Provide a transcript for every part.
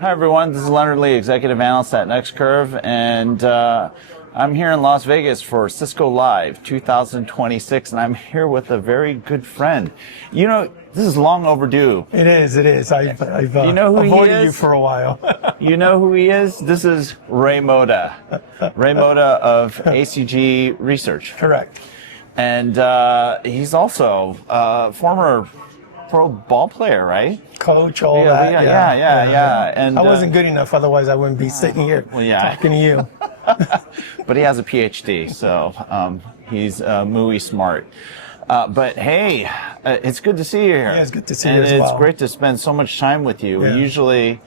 Hi everyone, this is Leonard Lee, Executive Analyst at NextCurve, and I'm here in Las Vegas for Cisco Live 2026, and I'm here with a very good friend. You know, this is long overdue. It is. I've you know who avoided he is? you for a while. You know who he is? This is Ray Mota. Ray Mota of ACG Research. Correct. And he's also a former pro ball player, right? Coach, all Yeah. that. And I wasn't good enough, otherwise I wouldn't be sitting here talking to you. But he has a PhD, so he's muy smart. But hey, it's good to see you here. Yeah, it's good to see you and as well. It's great to spend so much time with you. Yeah. Usually,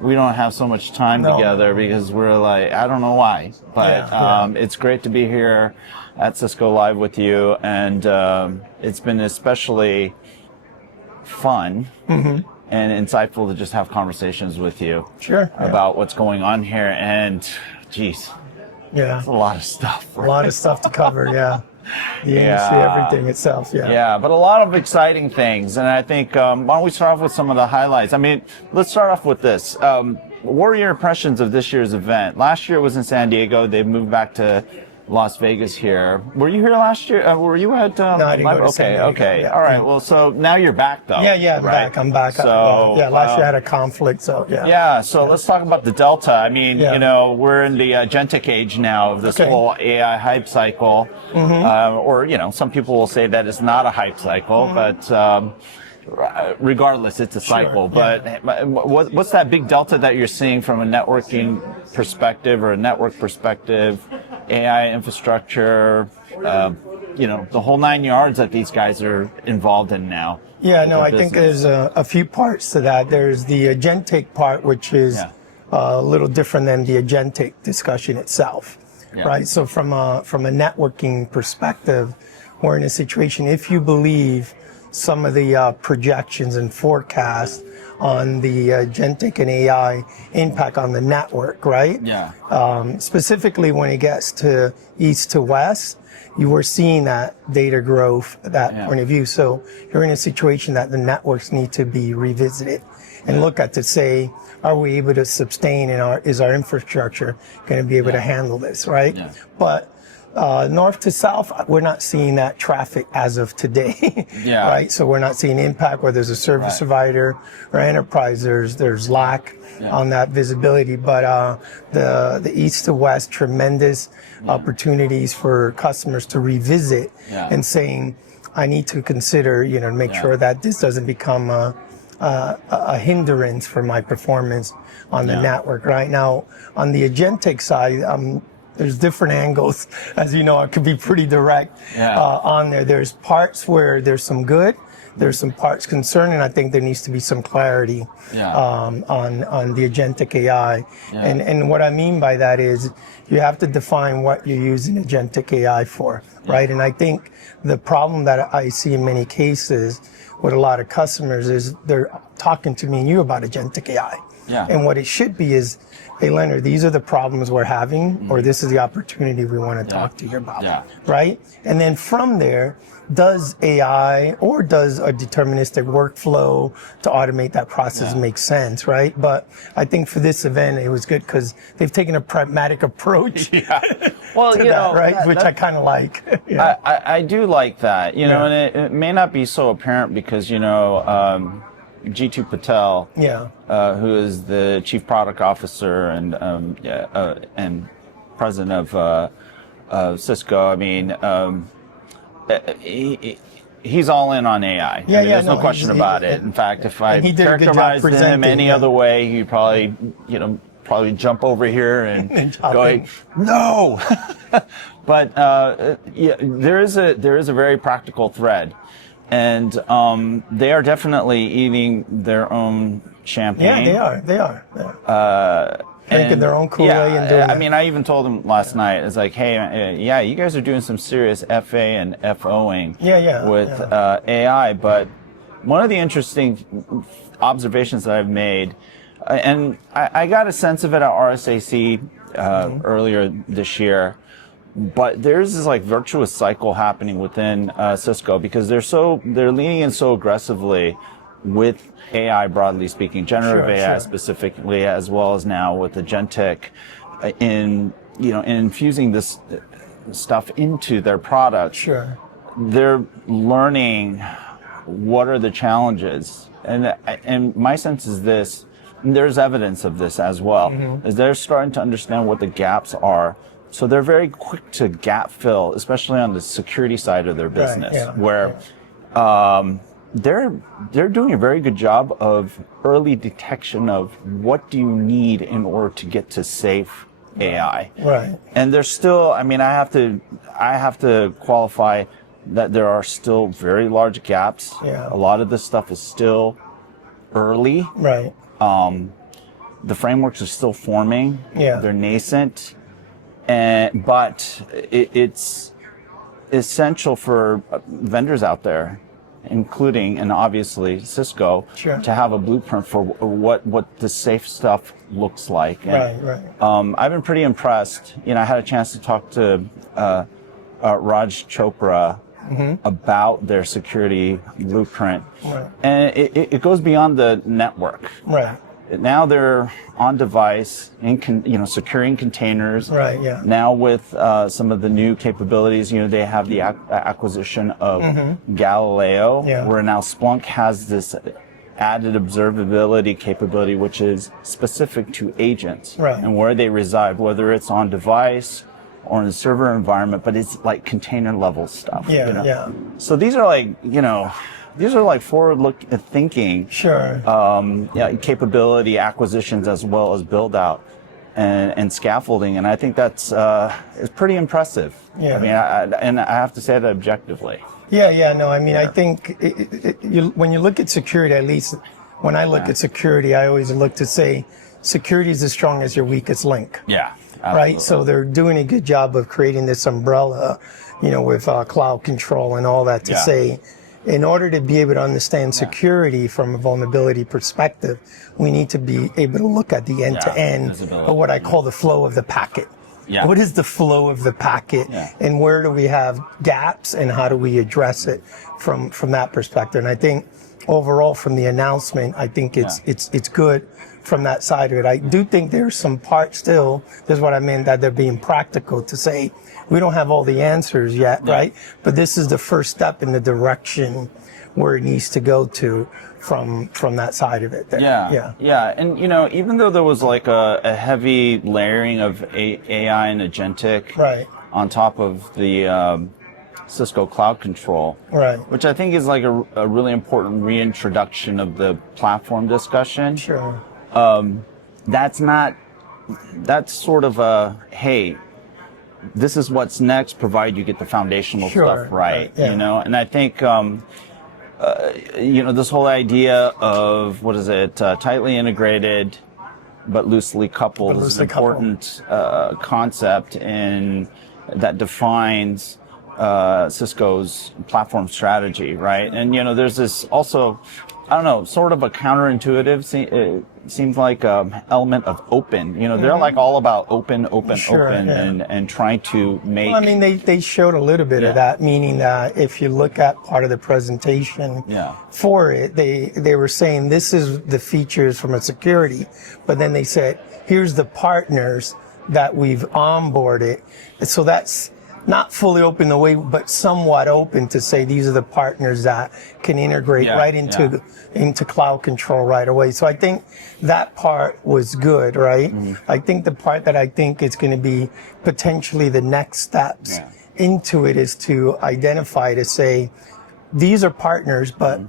we don't have so much time together because we're like, I don't know why, but it's great to be here at Cisco Live with you, and it's been especially fun and insightful to just have conversations with you about what's going on here. And geez, it's a lot of stuff. A lot of stuff to cover. The industry, everything itself. But a lot of exciting things. And I think why don't we start off with some of the highlights? I mean, let's start off with this. What were your impressions of this year's event? Last year it was in San Diego. They moved back to Las Vegas here. Were you here last year? Were you at? No, I didn't go to San Diego. Okay. All right. Well, so now you're back though. I'm back. So last year I had a conflict. So So let's talk about the Delta. I mean, you know, we're in the Agentic age now of this whole AI hype cycle, or you know, some people will say that it's not a hype cycle, but. Regardless, it's a cycle. But what's that big delta that you're seeing from a networking perspective or a network perspective, AI infrastructure, you know, the whole 9 yards that these guys are involved in now? I think there's a few parts to that. There's the Agentic part, which is a little different than the Agentic discussion itself, right? So from a networking perspective, we're in a situation, if you believe some of the projections and forecasts on the Agentic and AI impact on the network, right? Specifically when it gets to east to west, you were seeing that data growth, that point of view. So you're in a situation that the networks need to be revisited and look at to say, are we able to sustain and is our infrastructure going to be able to handle this, right? But north to south, we're not seeing that traffic as of today, right? So we're not seeing impact where there's a service provider or enterprise. There's lack on that visibility. But the east to west, tremendous opportunities for customers to revisit and saying, I need to consider, you know, to make sure that this doesn't become a hindrance for my performance on the network. Right now, on the Agentic side, there's different angles, as you know. I could be pretty direct on there. There's parts where there's some good, there's some parts concerning. I think there needs to be some clarity on the Agentic AI. And what I mean by that is you have to define what you're using Agentic AI for, right? And I think the problem that I see in many cases with a lot of customers is they're talking to me and you about Agentic AI. And what it should be is, hey, Leonard, these are the problems we're having, or this is the opportunity we want to talk to you about, right? And then from there, does AI or does a deterministic workflow to automate that process make sense, right? But I think for this event, it was good because they've taken a pragmatic approach well, to you that, know, right? Which I kind of like. I do like that, you know, and it may not be so apparent because, you know, G2 Patel, who is the Chief Product Officer and President of Cisco. I mean, he's all in on AI. There's no question about it. In fact, if I characterized him any other way, he'd probably, you know, jump over here and go, no. But there is a very practical thread. And they are definitely eating their own champagne. They are. Drinking their own Kool-Aid and doing I mean, I even told them last night, it's like, hey, you guys are doing some serious FA and FOing with AI. But one of the interesting observations that I've made, and I got a sense of it at RSAC earlier this year, but there's this like virtuous cycle happening within Cisco because they're leaning in so aggressively with AI broadly speaking, generative AI sure. specifically, as well as now with Agentic, in infusing this stuff into their products. Sure. They're learning what are the challenges, and my sense is this. And there's evidence of this as well. Is they're starting to understand what the gaps are. So they're very quick to gap fill, especially on the security side of their business, where they're doing a very good job of early detection of what do you need in order to get to safe AI. Right. And there's still, I mean, I have to qualify that there are still very large gaps. Yeah. A lot of this stuff is still early. Right. The frameworks are still forming. Yeah. They're nascent. But it's essential for vendors out there, including and obviously Cisco, to have a blueprint for what the safe stuff looks like. And, right. I've been pretty impressed. I had a chance to talk to Raj Chopra about their security blueprint, and it goes beyond the network. Right. Now they're on device, securing containers. Right. Yeah. Now with some of the new capabilities, they have the acquisition of Galileo, where now Splunk has this added observability capability, which is specific to agents and where they reside, whether it's on device or in the server environment, but it's like container level stuff. So these are like forward thinking capability acquisitions as well as build out and scaffolding, and I think that's is pretty impressive. I mean, I have to say that objectively. I think when you look at security, at least when I look at security, I always look to say security is as strong as your weakest link. Absolutely. Right. So they're doing a good job of creating this umbrella, with cloud control and all that to say, in order to be able to understand security from a vulnerability perspective, we need to be able to look at the end-to-end of what I call the flow of the packet. What is the flow of the packet, and where do we have gaps, and how do we address it from that perspective? And I think overall, from the announcement, I think it's good from that side of it. I do think there's some parts still, this is what I meant, that they're being practical to say, we don't have all the answers yet, right? But this is the first step in the direction where it needs to go to from that side of it there. And even though there was like a heavy layering of AI and Agentic on top of the Cisco Cloud Control, which I think is like a really important reintroduction of the platform discussion. That's sort of a, hey, this is what's next, provided you get the foundational stuff right. And I think this whole idea of tightly integrated but loosely coupled is an important concept, and that defines Cisco's platform strategy, right? And there's this also, I don't know, sort of a counterintuitive, seems like element of open. They're like all about open, and trying to make. Well, I mean, they showed a little bit of that, meaning that if you look at part of the presentation for it, they were saying this is the features from a security, but then they said, here's the partners that we've onboarded. So that's not fully open the way, but somewhat open to say these are the partners that can integrate into cloud control right away. So I think that part was good, right? I think the part that I think is going to be potentially the next steps into it is to identify, to say, these are partners, but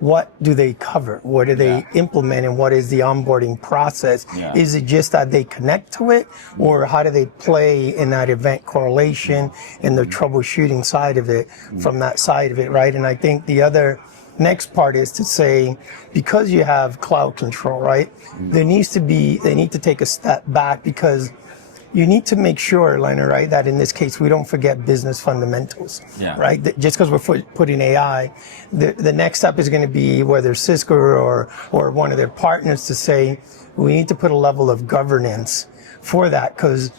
what do they cover? What do they implement, and what is the onboarding process? Is it just that they connect to it, or how do they play in that event correlation and the troubleshooting side of it from that side of it, right? And I think the other next part is to say, because you have cloud control, right, they need to take a step back, because you need to make sure, Leonard, right, that in this case, we don't forget business fundamentals, right? Just because we're putting AI, the next step is going to be whether Cisco or one of their partners to say, we need to put a level of governance for that, because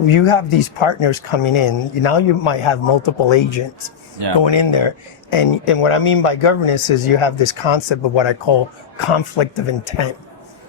you have these partners coming in. Now you might have multiple agents. going in there. And what I mean by governance is you have this concept of what I call conflict of intent,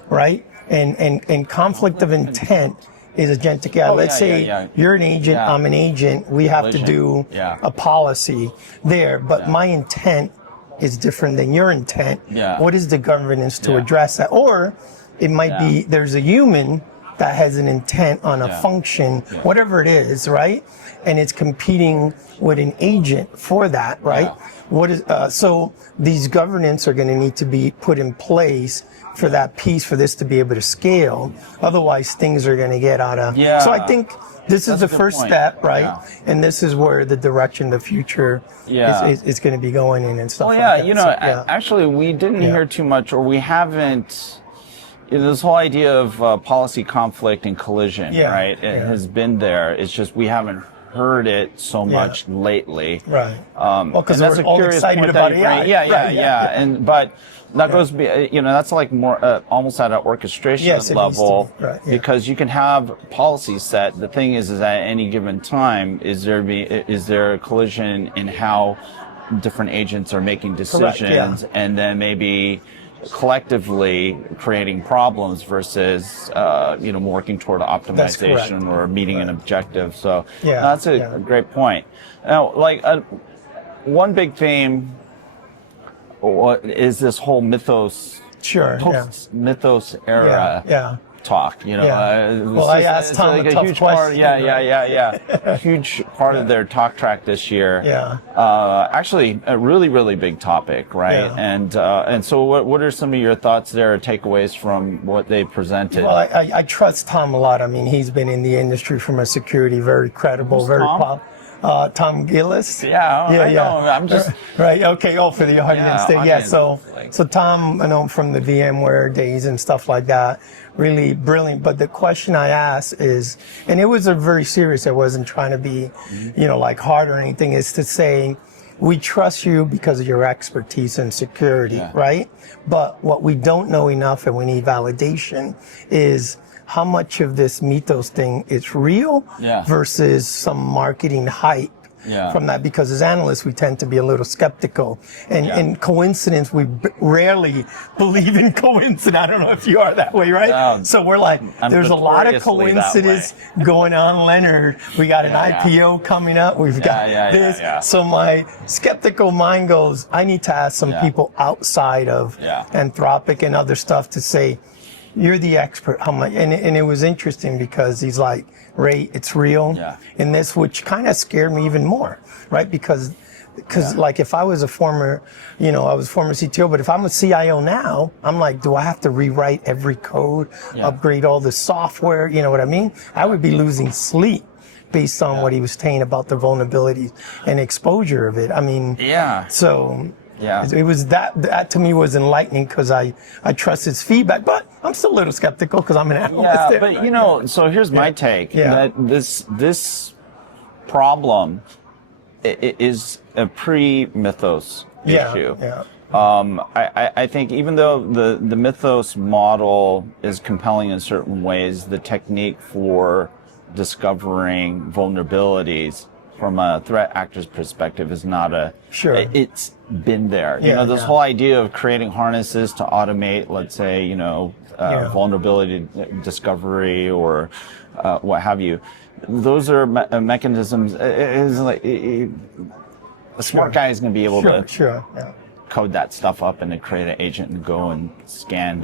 right? And conflict of intent is agentic AI. Let's say you're an agent, I'm an agent. We have to do a policy there, but my intent is different than your intent. What is the governance to address that? Or it might be there's a human that has an intent on a function, whatever it is, right? And it's competing with an agent for that, right? What is so these governance are going to need to be put in place for that piece, for this to be able to scale. Otherwise, things are going to get out of. So I think this is the first step, right? And this is where the direction, the future is going to be going in and stuff. Well, like that. You know, actually, we didn't hear too much, or we haven't. This whole idea of policy conflict and collision, right? It has been there. It's just we haven't heard it so much lately. Right. Well, because we're all excited about AI. And but that goes, you know, that's like more almost at an orchestration level, because you can have policies set. The thing is at any given time, is there a collision in how different agents are making decisions, and then maybe collectively creating problems versus you know, working toward optimization or meeting an objective. So that's a great point. Now, like one big theme is this whole Mythos, post-Mythos era talk. You know, well, I asked Tom like a tough question. A huge part of their talk track this year. Actually, a really big topic, right? And so, what are some of your thoughts there, or takeaways from what they presented? Well, I trust Tom a lot. I mean, he's been in the industry from a security, very credible, Tom Gillis. I know. I'm just right. Okay. Oh, for the audience. So Tom, I know from the VMware days and stuff like that. Really brilliant. But the question I asked is, and it was a very serious. I wasn't trying to be, you know, like hard or anything. Is to say, we trust you because of your expertise in security, right? But what we don't know enough, and we need validation, is how much of this Mythos thing is real versus some marketing hype from that, because as analysts, we tend to be a little skeptical. And coincidence, we rarely believe in coincidence. I don't know if you are that way, right? So we're like, there's a lot of coincidence going on, Leonard. We got an IPO coming up. We've got this. So my skeptical mind goes, I need to ask some people outside of Anthropic and other stuff to say, you're the expert. How much? And it was interesting because he's like, Ray, it's real. In this, which kind of scared me even more, right? Because like if I was a former, you know, I was former CTO, but if I'm a CIO now, I'm like, do I have to rewrite every code, upgrade all the software? You know what I mean? I would be losing sleep based on what he was saying about the vulnerabilities and exposure of it. I mean, so. It was that to me was enlightening because I trust his feedback, but I'm still a little skeptical because I'm an analyst. But you know, so here's my take that this problem is a pre-Mythos issue. I think even though the Mythos model is compelling in certain ways, the technique for discovering vulnerabilities from a threat actor's perspective is not a it's been there. You know, this whole idea of creating harnesses to automate, let's say, you know, vulnerability discovery or what have you. Those are mechanisms. A smart guy is going to be able to code that stuff up and then create an agent and go and scan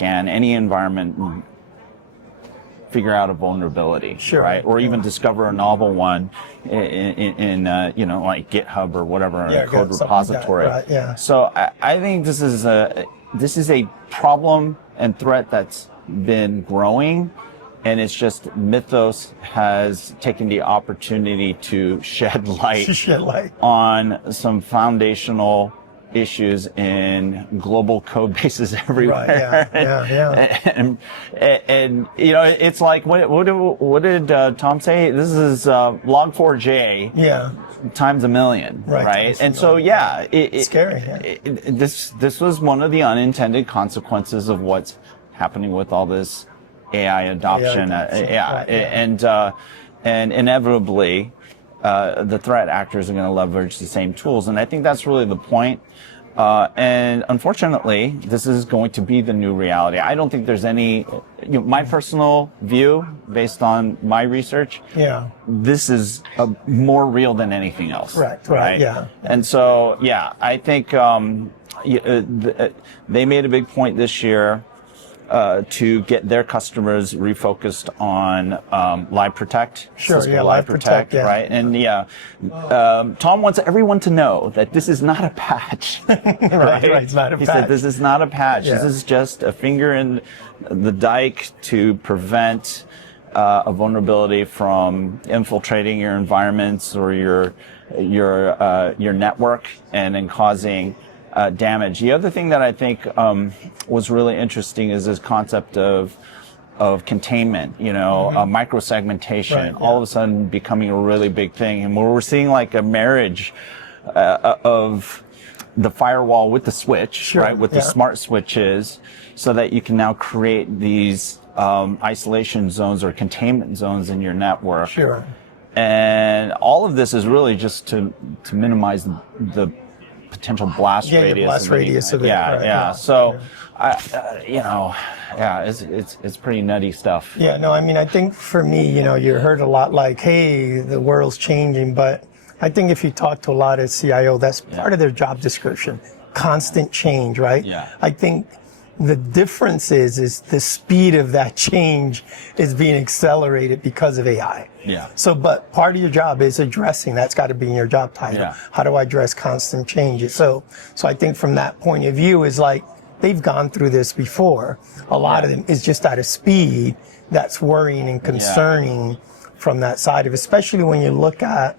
any environment and figure out a vulnerability, right? Or even discover a novel one in you know, like GitHub or whatever, a code repository. So I think this is a problem and threat that's been growing, and it's just Mythos has taken the opportunity to shed light on some foundational issues in global code bases everywhere. And you know, it's like what did Tom say? This is log4j times a million, right? And so it's scary. This was one of the unintended consequences of what's happening with all this AI adoption. And inevitably, the threat actors are going to leverage the same tools. And I think that's really the point. And unfortunately, this is going to be the new reality. I don't think there's any, my personal view based on my research, this is more real than anything else. Right, yeah. And so, yeah, I think they made a big point this year to get their customers refocused on Live Protect, Cisco Live Protect, right? And Tom wants everyone to know that this is not a patch. right, it's not a patch. He said this is not a patch. This is just a finger in the dike to prevent a vulnerability from infiltrating your environments or your network and then causing damage. The other thing that I think was really interesting is this concept of containment, microsegmentation, all of a sudden becoming a really big thing. And we're seeing like a marriage of the firewall with the switch, right, with the smart switches, so that you can now create these isolation zones or containment zones in your network. And all of this is really just to minimize the potential blast radius. The blast radius of it. So, it's pretty nutty stuff. I think for me, you heard a lot like, hey, the world's changing, but I think if you talk to a lot of CIO, that's part of their job description. Constant change, right? I think the difference is the speed of that change is being accelerated because of AI. So, but part of your job is addressing, that's got to be in your job title. How do I address constant changes? So I think from that point of view is like, they've gone through this before. A lot of them is just at a speed that's worrying and concerning from that side of it, especially when you look at,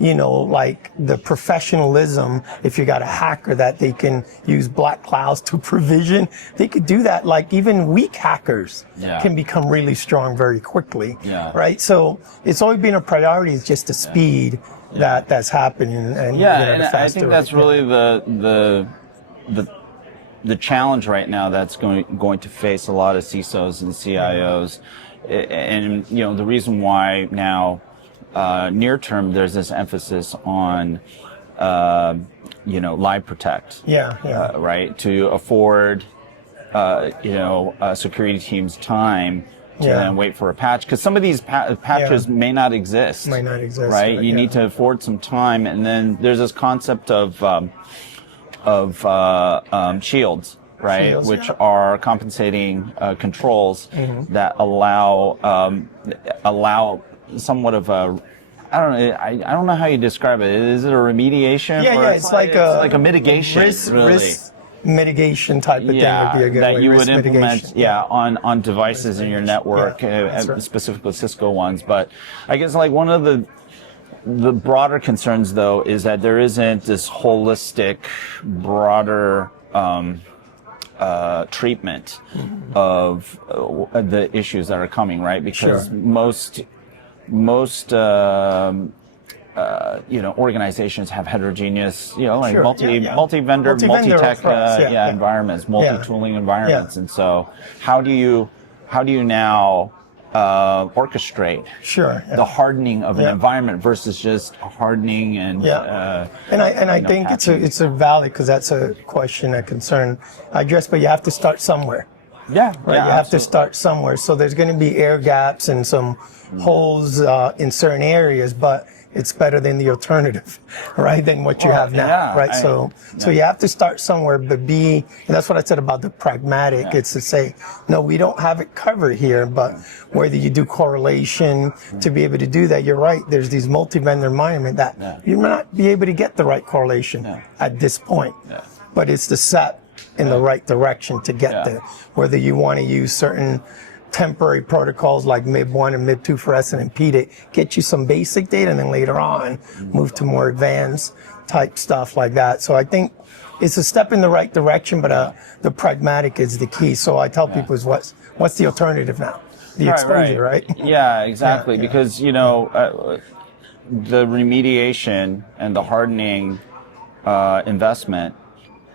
like the professionalism. If you got a hacker that they can use black clouds to provision, they could do that. Like even weak hackers can become really strong very quickly, right? So it's always been a priority. It's just the speed that's happening. And I think that's really the challenge right now that's going to face a lot of CISOs and CIOs, and the reason why now. Near term, there's this emphasis on, Live Protect. Right, to afford, security teams time to then wait for a patch, because some of these patches may not exist. Right. You need to afford some time, and then there's this concept of shields. Right, which are compensating controls that allow somewhat of a, I don't know how you describe it. Is it a remediation? It's like a mitigation, risk mitigation type of thing would be a good that way. You would implement on devices in your network, specifically Cisco ones. But I guess like one of the broader concerns though is that there isn't this holistic, broader treatment of the issues that are coming, right? Because most organizations have heterogeneous, multi-vendor, multi-tech, environments, multi-tooling environments, and so how do you now orchestrate the hardening of an environment versus just hardening and I think it's a valid, because that's a question, a concern I address, but you have to start somewhere. You have to start somewhere. So there's going to be air gaps and some holes in certain areas, but it's better than the alternative, right? Than what you have now, right? So you have to start somewhere, but and that's what I said about the pragmatic. It's to say, no, we don't have it covered here, but whether you do correlation to be able to do that, you're right. There's these multi-vendor environment that you may not be able to get the right correlation at this point, but it's the set in the right direction to get there. Whether you want to use certain temporary protocols like MIB1 and MIB2 for S and impede it, get you some basic data, and then later on move to more advanced type stuff like that. So I think it's a step in the right direction, but the pragmatic is the key. So I tell people is what's the alternative now? The exposure, right? Yeah, exactly. Because the remediation and the hardening investment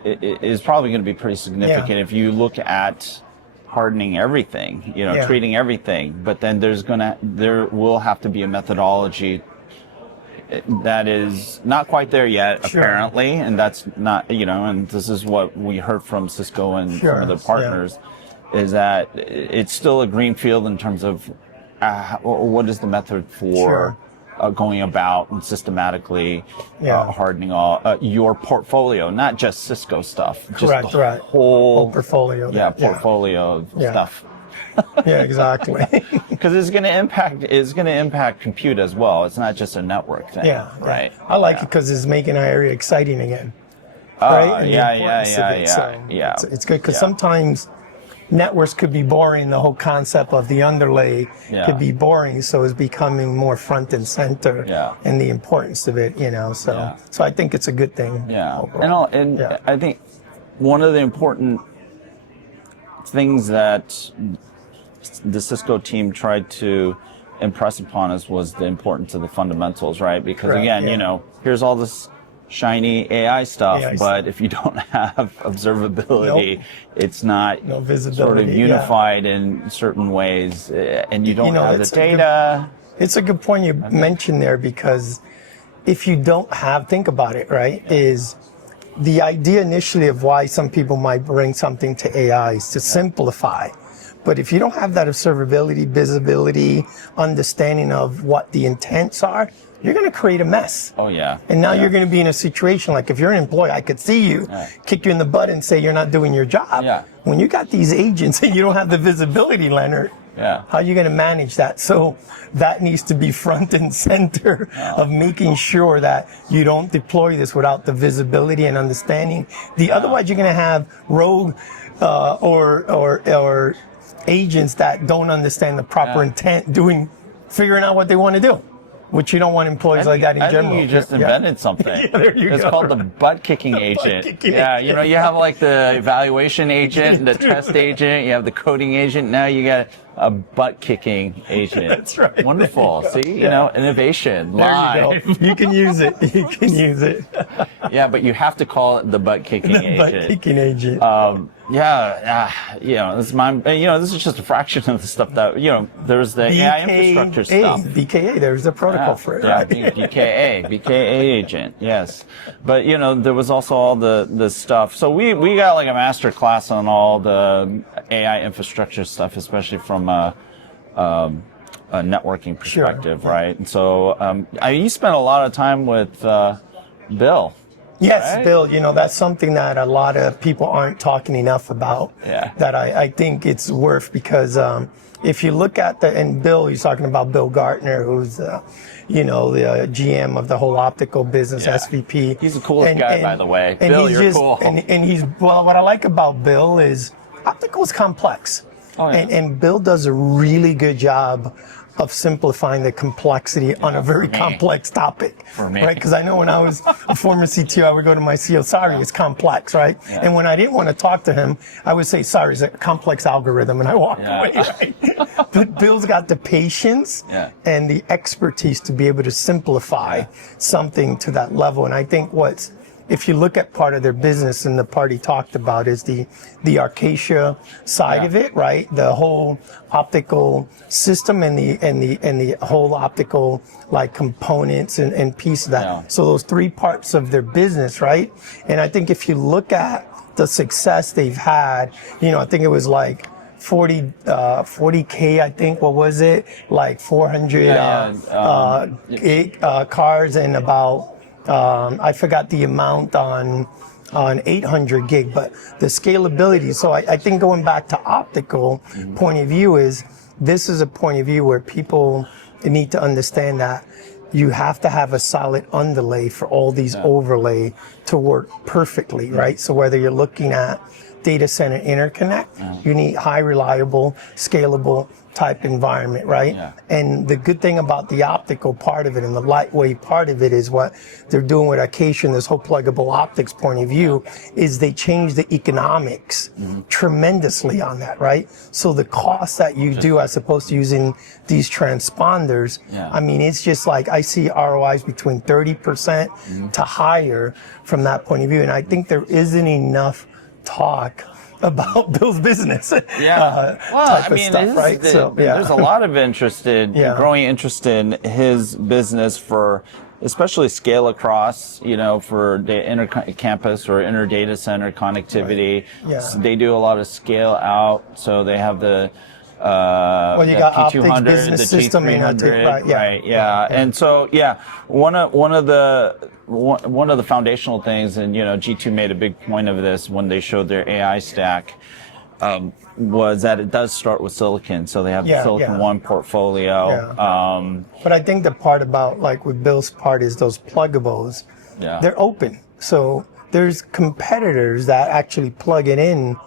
is probably going to be pretty significant if you look at hardening everything, treating everything. But then there will have to be a methodology that is not quite there yet, apparently, and that's not, and this is what we heard from Cisco and some of the partners, is that it's still a green field in terms of what is the method for going about and systematically hardening all your portfolio, not just Cisco stuff, just the whole portfolio. Portfolio of stuff. Yeah, exactly. Because it's going to impact compute as well. It's not just a network thing. Right. I like it because it's making our area exciting again. Right? It's good because sometimes networks could be boring. The whole concept of the underlay could be boring, so it's becoming more front and center, and the importance of it. So I think it's a good thing. And I think one of the important things that the Cisco team tried to impress upon us was the importance of the fundamentals, right? Because again, here's all this shiny AI stuff, but if you don't have observability, it's not sort of unified in certain ways, and you don't have the data. It's a good point you mentioned there, because if you don't have, think about it, right, is the idea initially of why some people might bring something to AI is to simplify. But if you don't have that observability, visibility, understanding of what the intents are, you're going to create a mess. And now you're going to be in a situation like, if you're an employee, I could see you, kick you in the butt and say you're not doing your job. When you got these agents and you don't have the visibility, Leonard, how are you going to manage that? So that needs to be front and center of making sure that you don't deploy this without the visibility and understanding. Otherwise, you're going to have rogue or agents that don't understand the proper intent, figuring out what they want to do, which you don't want employees like that in general. I think you just invented something. It's called the butt-kicking agent. You have like the evaluation agent, the test agent, you have the coding agent. Now you got a butt-kicking agent. That's right. Wonderful. See, innovation. There you go. You can use it. You can use it. But you have to call it the butt-kicking agent. Butt-kicking agent. This is this is just a fraction of the stuff that, there's the AI infrastructure stuff. BKA, there's a protocol for it, right? BKA agent, yes. But, there was also all the stuff. So we got like a master class on all the AI infrastructure stuff, especially from a networking perspective, right? And so you spent a lot of time with Bill. Yes, right? Bill, that's something that a lot of people aren't talking enough about, that I think it's worth, because if you look at and Bill, he's talking about Bill Gartner, who's, the GM of the whole optical business, SVP. He's the coolest guy, by the way. Bill, you're cool. And what I like about Bill is optical is complex. And Bill does a really good job of simplifying the complexity on a very complex topic, right? Because I know when I was a former CTO, I would go to my CEO, sorry, it's complex, right? And when I didn't want to talk to him, I would say, sorry, it's a complex algorithm, and I walked away, right? But Bill's got the patience and the expertise to be able to simplify something to that level. And I think if you look at part of their business, and the part he talked about is the Acacia side of it, right? The whole optical system and the whole optical like components and piece of that. So those three parts of their business, right? And I think if you look at the success they've had, I think it was like 40K, I think, what was it? Like 400 cars, and about I forgot the amount on 800 gig, but the scalability. So I think going back to optical point of view this is a point of view where people need to understand that you have to have a solid underlay for all these overlay to work perfectly, right? So whether you're looking at data center interconnect, you need high reliable, scalable type environment, right? And the good thing about the optical part of it and the lightweight part of it is what they're doing with Acacia and this whole pluggable optics point of view is they change the economics tremendously on that, right? So the cost that you do as opposed to using these transponders, I mean, it's just like I see ROIs between 30% to higher from that point of view. And I think there isn't enough talk about Bill's business. Type of stuff, right? There's a lot of growing interest in his business for especially scale across, for the inter-campus or inter-data center connectivity. Right. Yeah. So they do a lot of scale out. So they have the you got P200, optics business the system, G300, right? Yeah. Right, yeah. And so, one of the foundational things, and G2 made a big point of this when they showed their AI stack, was that it does start with silicon. So they have the Silicon One portfolio. Yeah. But I think the part about, like with Bill's part, is those pluggables. Yeah. They're open. So there's competitors that actually plug it in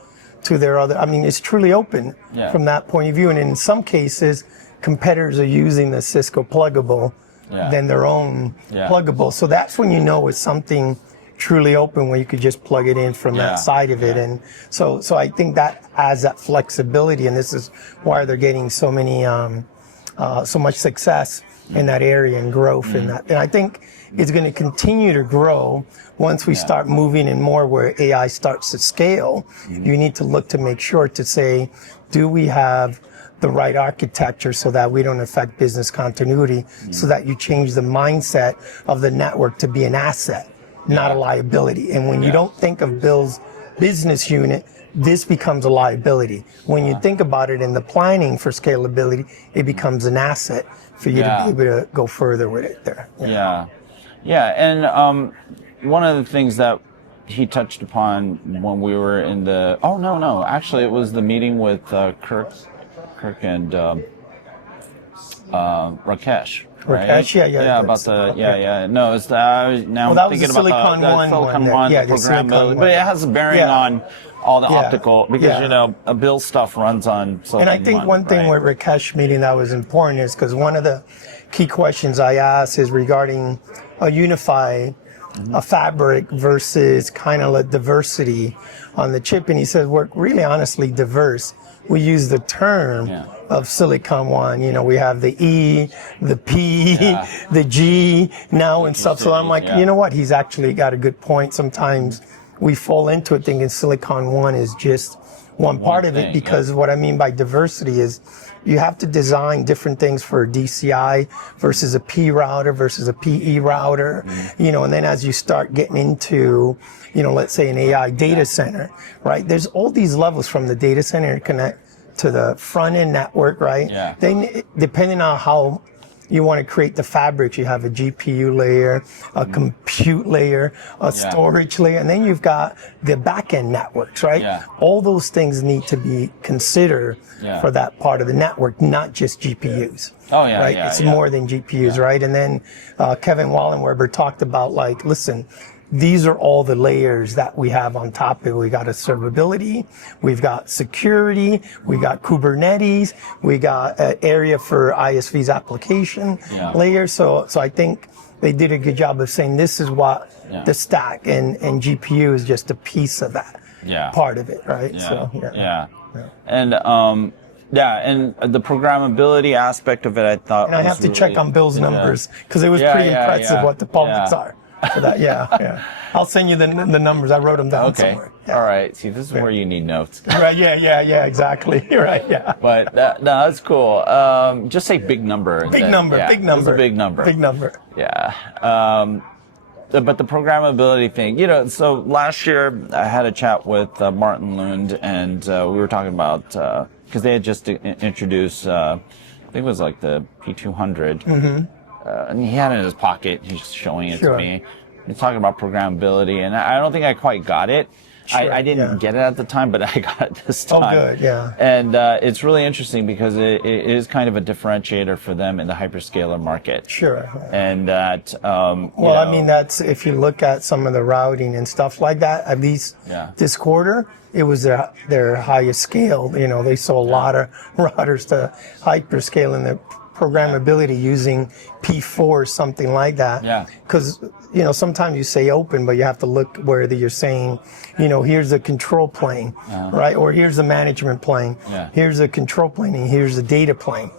to their other. I mean, it's truly open from that point of view. And in some cases, competitors are using the Cisco pluggable than their own pluggable. So that's when you know it's something truly open, where you could just plug it in from that side of it. And so I think that adds that flexibility, and this is why they're getting so much success in that area and growth in that. And I think it's going to continue to grow once we start moving in more where AI starts to scale. You need to look to make sure to say, do we have the right architecture so that we don't affect business continuity, so that you change the mindset of the network to be an asset, not a liability. And when you don't think of Bill's business unit, this becomes a liability. When you think about it in the planning for scalability, it becomes an asset for you to be able to go further with it there. And one of the things that he touched upon when we were in the actually it was the meeting with Kirk and Rakesh. Right? Rakesh, about the No, it's now I'm thinking about the Silicon One programmability, but it has a bearing on all the optical, because Bill's stuff runs on Silicon One. And I think one thing with Rakesh meeting that was important is because one of the key questions I asked is regarding a unified a fabric versus kind of like diversity on the chip. And he says we're really honestly diverse. We use the term of Silicon One. We have the E, the P, the G now and stuff. So I'm like, you know what? He's actually got a good point. Sometimes we fall into it thinking Silicon One is just one part of it, because what I mean by diversity is you have to design different things for a DCI versus a P router versus a PE router, and then as you start getting into, let's say an AI data center, right? There's all these levels from the data center to connect to the front end network, right? Then depending on how you want to create the fabric, you have a GPU layer, a compute layer, a storage layer, and then you've got the back-end networks, right? All those things need to be considered for that part of the network, not just GPUs. Right? It's more than GPUs, right? And then Kevin Wallenweber talked about, like, listen, these are all the layers that we have on top of it. We got observability, we've got security, we got Kubernetes, we got an area for ISV's application layer. So I think they did a good job of saying this is what the stack, and GPU is just a piece of that part of it, right? And and the programmability aspect of it, I thought. And I have to check on Bill's numbers, because it was pretty impressive what the publics are. For that, I'll send you the numbers. I wrote them down somewhere. All right. See, this is where you need notes. Right. Yeah. Exactly. You're right. Yeah. But that's cool. Just say big number. Big number. Big number. It's a big number. Big number. Yeah. But the programmability thing, so last year I had a chat with Martin Lund, and we were talking about because they had just introduced, I think it was like the P200. And he had it in his pocket. He's showing it to me. He's talking about programmability, and I don't think I quite got it. I didn't get it at the time, but I got it this time. Oh, good, And it's really interesting because it is kind of a differentiator for them in the hyperscaler market. And that, I mean, that's, if you look at some of the routing and stuff like that, at least this quarter, it was their highest scale. They sold a lot of routers to hyperscale, and the programmability using P4 or something like that. Because, sometimes you say open, but you have to look whether you're saying, here's a control plane, right? Or here's a management plane. Here's a control plane, and here's a data plane.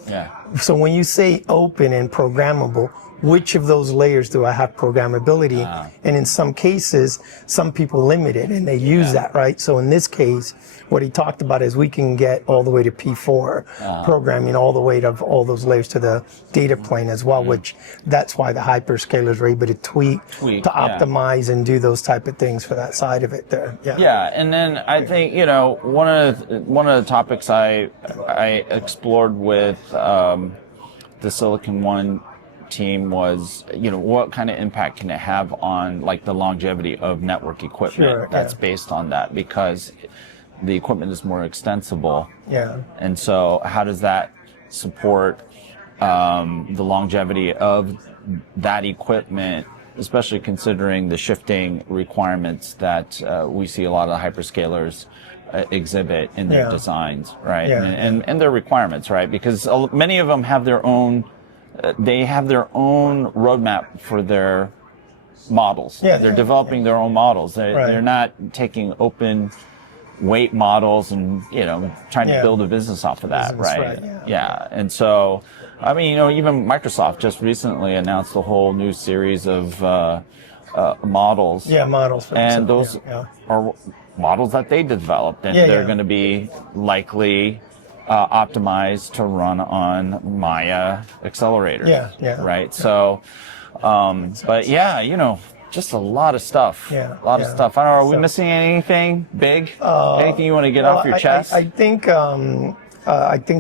So when you say open and programmable, which of those layers do I have programmability? And in some cases, some people limit it and they use that, right? So in this case, what he talked about is we can get all the way to P4 programming, all the way to all those layers to the data plane as well, which that's why the hyperscalers are able to tweak to optimize and do those type of things for that side of it there. Yeah, and then I think, you know, one of the topics I explored with the Silicon One team was, you know, what kind of impact can it have on like the longevity of network equipment that's based on that, because the equipment is more extensible. And so how does that support the longevity of that equipment, especially considering the shifting requirements that we see a lot of the hyperscalers exhibit in their designs, right? And their requirements, right? Because many of them have their own, they have their own roadmap for their models. They're developing their own models. They're not taking open weight models and, you know, trying to build a business off of that, right? And so, I mean, you know, even Microsoft just recently announced a whole new series of models. Models. And those are models that they developed, and they're going to be likely optimized to run on Maya accelerators. Right? So, but yeah, you know, just a lot of stuff. A lot of stuff. I don't know, are we missing anything big? Anything you want to get off your chest? I think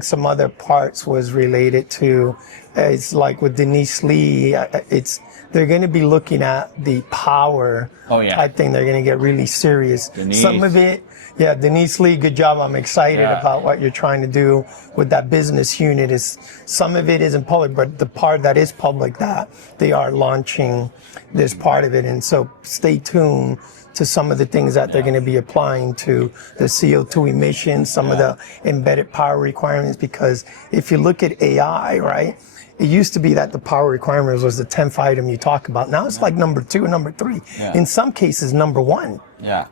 some other parts was related to, it's like with Denise Lee, they're going to be looking at the power. I think they're going to get really serious. Some of it, Denise Lee, good job. I'm excited about what you're trying to do with that business unit. Some of it isn't public, but the part that is public, that they are launching this part of it. And so stay tuned to some of the things that they're going to be applying to the CO2 emissions, some of the embedded power requirements, because if you look at AI, right, it used to be that the power requirements was the 10th item you talk about. Now it's like number 2 and number 3. In some cases, number 1.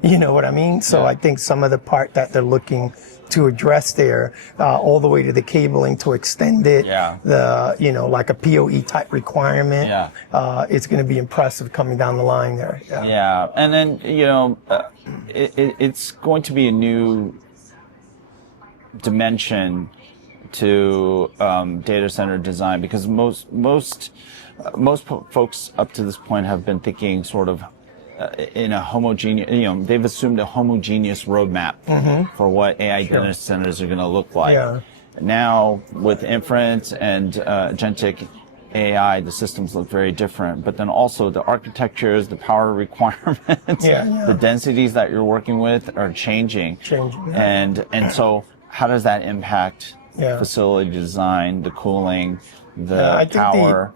You know what I mean? So I think some of the part that they're looking to address there, all the way to the cabling to extend it, the, you know, like a PoE type requirement, it's going to be impressive coming down the line there. And then, you know, it's going to be a new dimension to data center design, because most folks up to this point have been thinking sort of in a homogeneous, you know, they've assumed a homogeneous roadmap for what AI data centers are going to look like. Now, with inference and agentic AI, the systems look very different, but then also the architectures, the power requirements, the densities that you're working with are changing. And so how does that impact facility design, the cooling, the power?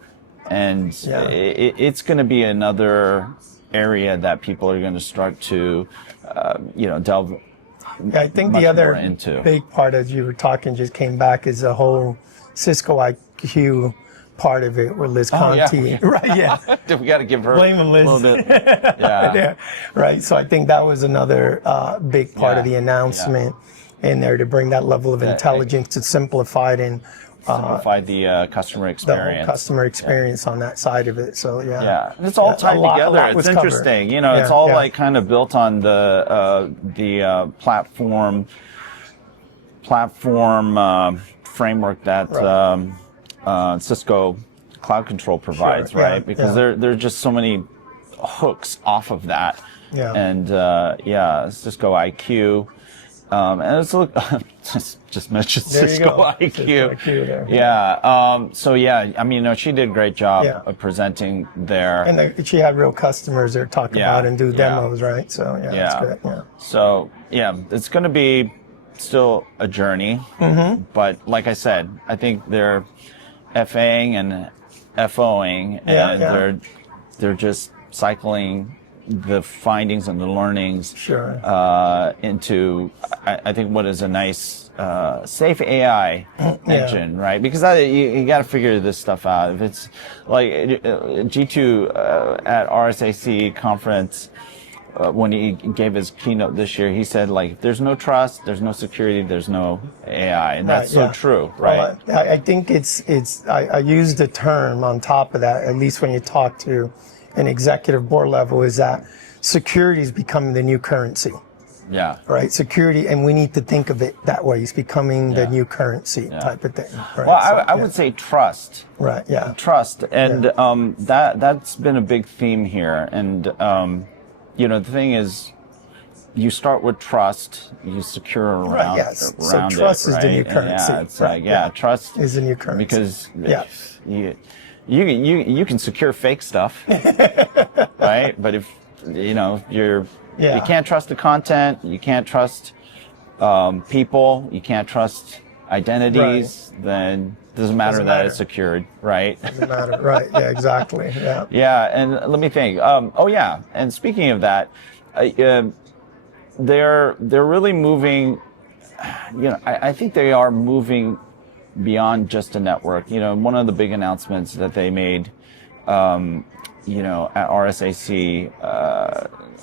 It's going to be another area that people are going to start to, you know, delve. I think the other big part, as you were talking, just came back, is the whole Cisco IQ part of it with Liz Conti. We got to give her blame Liz. A little bit. Right. So I think that was another big part of the announcement in there, to bring that level of intelligence to simplify it and simplify the customer experience. The whole customer experience on that side of it. So and it's all tied together. It's interesting. You know, it's all like kind of built on the platform framework that Cisco Cloud Control provides, right? Because there are just so many hooks off of that. And Cisco IQ. And it's just mentioned Cisco IQ. So I mean, you know, she did a great job of presenting there. And she had real customers there talking about and do demos, right? So that's good. So it's going to be still a journey. But like I said, I think they're FAing and FOing, and they're just cycling the findings and the learnings into, I think, what is a nice, safe AI engine, right? Because you got to figure this stuff out. If it's like G2 at RSAC conference when he gave his keynote this year, he said, like, if there's no trust, there's no security, there's no AI. And that's so true, right? Well, I think I use the term on top of that, at least when you talk to an executive board level, is that security is becoming the new currency. Yeah. Right. Security, and we need to think of it that way. It's becoming the new currency type of thing. Right? Well, I would say trust. Right. Yeah. Trust, and that's been a big theme here. And the thing is, you start with trust, you secure around, so trust is the new currency. And it's trust is the new currency because you can secure fake stuff, right? But if you can't trust the content, you can't trust people, you can't trust identities, then it doesn't matter that it's secured, right? Doesn't matter, right? Yeah, exactly. Yeah. Yeah, and let me think. And speaking of that, they're really moving. I think they are moving beyond just a network. One of the big announcements that they made, at RSAC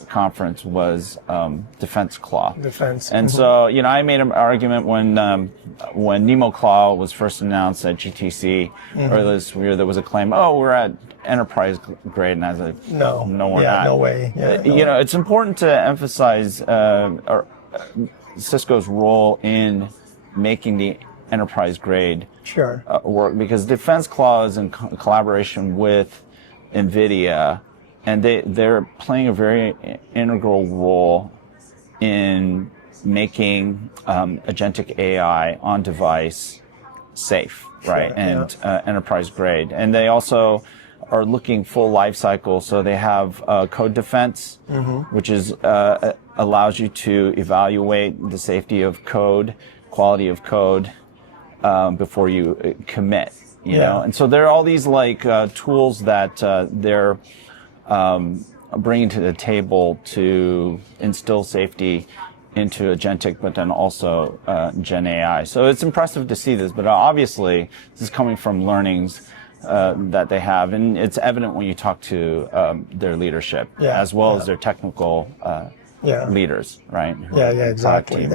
conference was Defense Claw. And so, I made an argument when Nemo Claw was first announced at GTC earlier this year. There was a claim, we're at enterprise grade, and I was like, no, we're not. No way. It's important to emphasize Cisco's role in making the enterprise grade work, because Defense Claw is in collaboration with NVIDIA, and they're playing a very integral role in making agentic AI on device safe, right? And enterprise grade. And they also are looking full life cycle. So they have code defense, which is allows you to evaluate the safety of code, quality of code before you commit. You know, and so there are all these tools that they're bringing to the table to instill safety into agentic, but then also Gen AI. So it's impressive to see this, but obviously this is coming from learnings that they have, and it's evident when you talk to their leadership as well as their technical leaders, right? Exactly.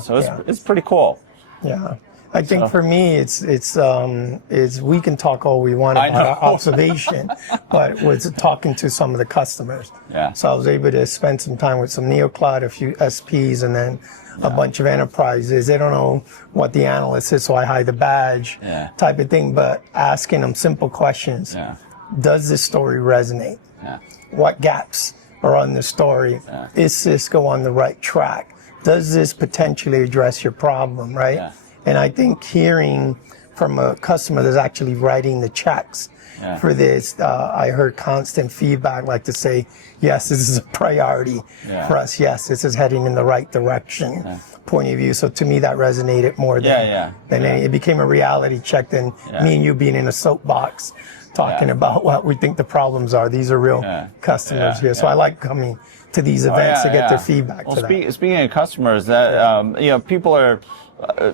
So it's pretty cool. Yeah. I think for me, it's we can talk all we want about our observation, but was talking to some of the customers. So I was able to spend some time with some NeoCloud, a few SPs, and then a bunch of enterprises. They don't know what the analyst is, so I hide the badge type of thing, but asking them simple questions. Does this story resonate? What gaps are on the story? Is Cisco on the right track? Does this potentially address your problem, right? And I think hearing from a customer that's actually writing the checks for this, I heard constant feedback, like to say, yes, this is a priority for us. Yes, this is heading in the right direction, point of view. So to me, that resonated more than it became a reality check than me and you being in a soapbox talking about what we think the problems are. These are real customers here. So I like coming to these events to get their feedback. Well, speaking of customers, that people are.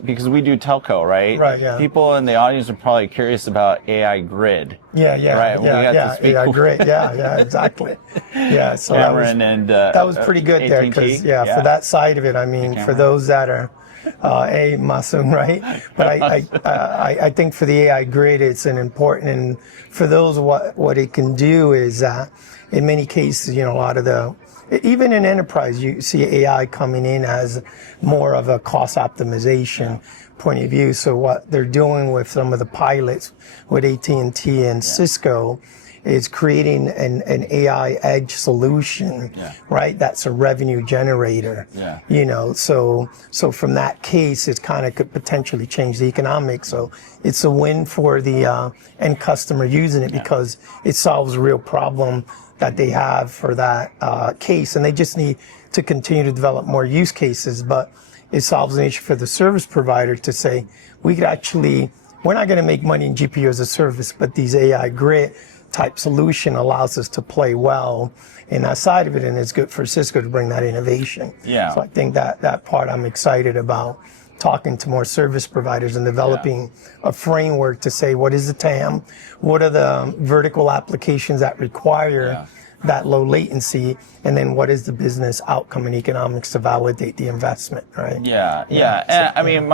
Because we do telco, right? People in the audience are probably curious about AI Grid. AI Grid. Exactly. So that was pretty good there, because for that side of it, I mean, for those that are Masum, right? But I think for the AI Grid, it's an important, and for those, what it can do is in many cases, a lot of even in enterprise, you see AI coming in as more of a cost optimization point of view. So what they're doing with some of the pilots with AT&T and Cisco is creating an AI edge solution, right? That's a revenue generator. So from that case, it kind of could potentially change the economics. So it's a win for the end customer using it, because it solves a real problem that they have for that case, and they just need to continue to develop more use cases. But it solves an issue for the service provider to say, we're not going to make money in GPU as a service, but these AI Grid type solution allows us to play well in that side of it, and it's good for Cisco to bring that innovation. So I think that part I'm excited about, talking to more service providers and developing a framework to say, what is the TAM? What are the vertical applications that require that low latency, and then what is the business outcome and economics to validate the investment, right? Yeah. So, And, I mean,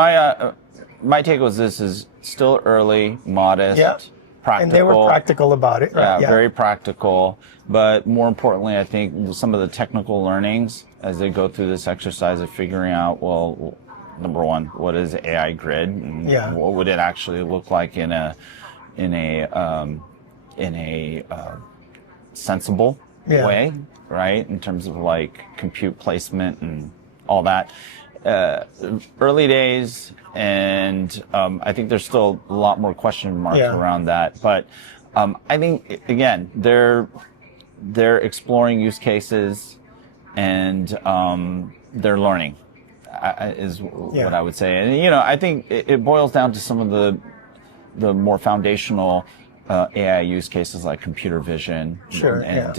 my take was this is still early, modest, practical. And they were practical about it, right? Yeah, very practical. But more importantly, I think some of the technical learnings as they go through this exercise of figuring out, well, number one, what is AI grid, and what would it actually look like in a sensible way, right? In terms of like compute placement and all that. Early days, and I think there's still a lot more question marks around that. But I think again, they're exploring use cases, and they're learning. Is what I would say. And I think it boils down to some of the more foundational AI use cases like computer vision and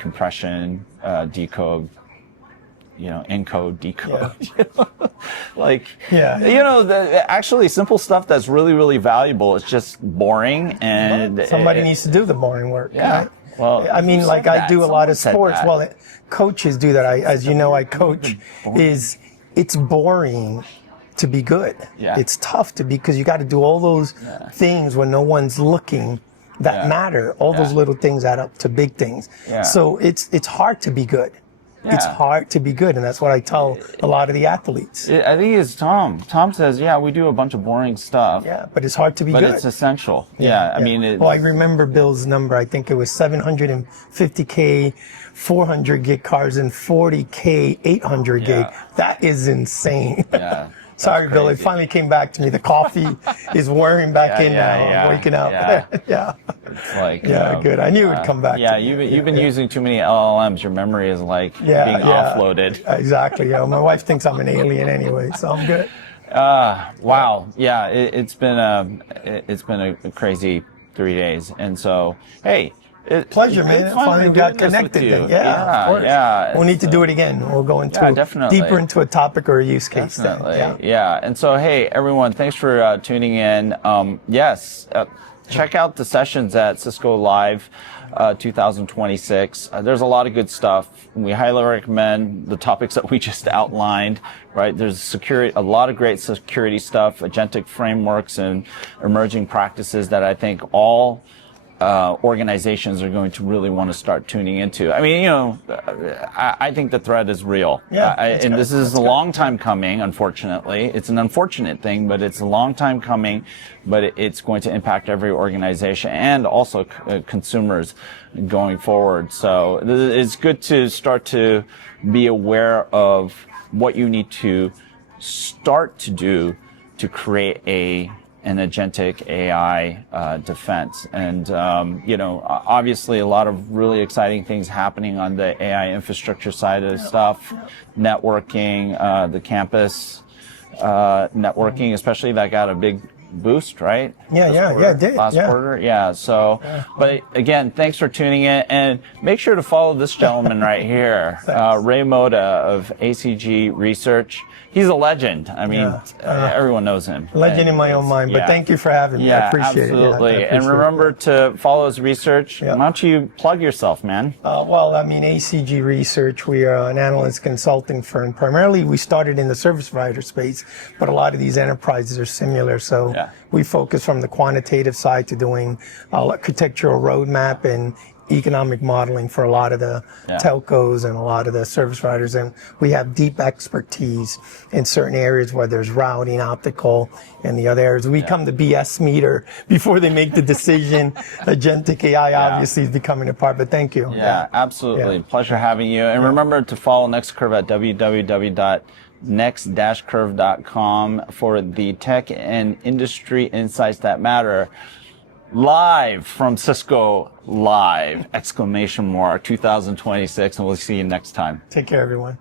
compression, decode, encode, decode. Actually simple stuff that's really, really valuable. It's just boring, and somebody needs to do the boring work. Yeah. Right? Well, I mean, like I do a lot of sports. Well, coaches do that. As you know, I coach. It's boring to be good. Yeah. It's tough because you got to do all those things when no one's looking that matter. All those little things add up to big things. Yeah. So it's hard to be good. Yeah. It's hard to be good, and that's what I tell a lot of the athletes. I think it's Tom. Tom says, we do a bunch of boring stuff. Yeah, but it's hard to be good. But it's essential. I mean, I remember Bill's number. I think it was 750K, 400 gig cars, and 40K, 800 gig. That is insane. Yeah. Sorry, Bill. It finally came back to me. The coffee is wearing back in now. I'm waking up. Yeah. It's like good. I knew it would come back. Yeah, you've been using too many LLMs. Your memory is like being offloaded. Exactly. My wife thinks I'm an alien anyway, so I'm good. Wow. Yeah. It's been a crazy 3 days, and so hey. Pleasure, man. Finally got connected. Then. Of course. We'll need to do it again. We'll go into deeper into a topic or a use case. Definitely. And so, hey, everyone, thanks for tuning in. Check out the sessions at Cisco Live 2026. There's a lot of good stuff. We highly recommend the topics that we just outlined, right? There's a lot of great security stuff, agentic frameworks and emerging practices that I think all organizations are going to really want to start tuning into. I mean, I think the threat is real. And this is a long time coming, unfortunately. It's an unfortunate thing, but it's a long time coming, but it's going to impact every organization and also consumers going forward. So it's good to start to be aware of what you need to start to do to create an agentic AI defense. And, obviously a lot of really exciting things happening on the AI infrastructure side of stuff, networking, the campus networking, especially that got a big boost, right? It did. Last quarter. So, but again, thanks for tuning in, and make sure to follow this gentleman right here, Ray Mota of ACG Research. He's a legend. I mean, everyone knows him. Legend in my own mind, but thank you for having me. I appreciate it. And remember to follow his research. Why don't you plug yourself, man? ACG Research, we are an analyst consulting firm. Primarily, we started in the service provider space, but a lot of these enterprises are similar. So we focus from the quantitative side to doing architectural roadmap and economic modeling for a lot of the telcos and a lot of the service providers, and we have deep expertise in certain areas where there's routing, optical, and the other areas. We become the BS meter before they make the decision. Agentic AI obviously is becoming a part, but thank you. Absolutely. Pleasure having you. And remember to follow Next Curve at www.next-curve.com for the tech and industry insights that matter. Live from Cisco Live, !2026, and we'll see you next time. Take care, everyone.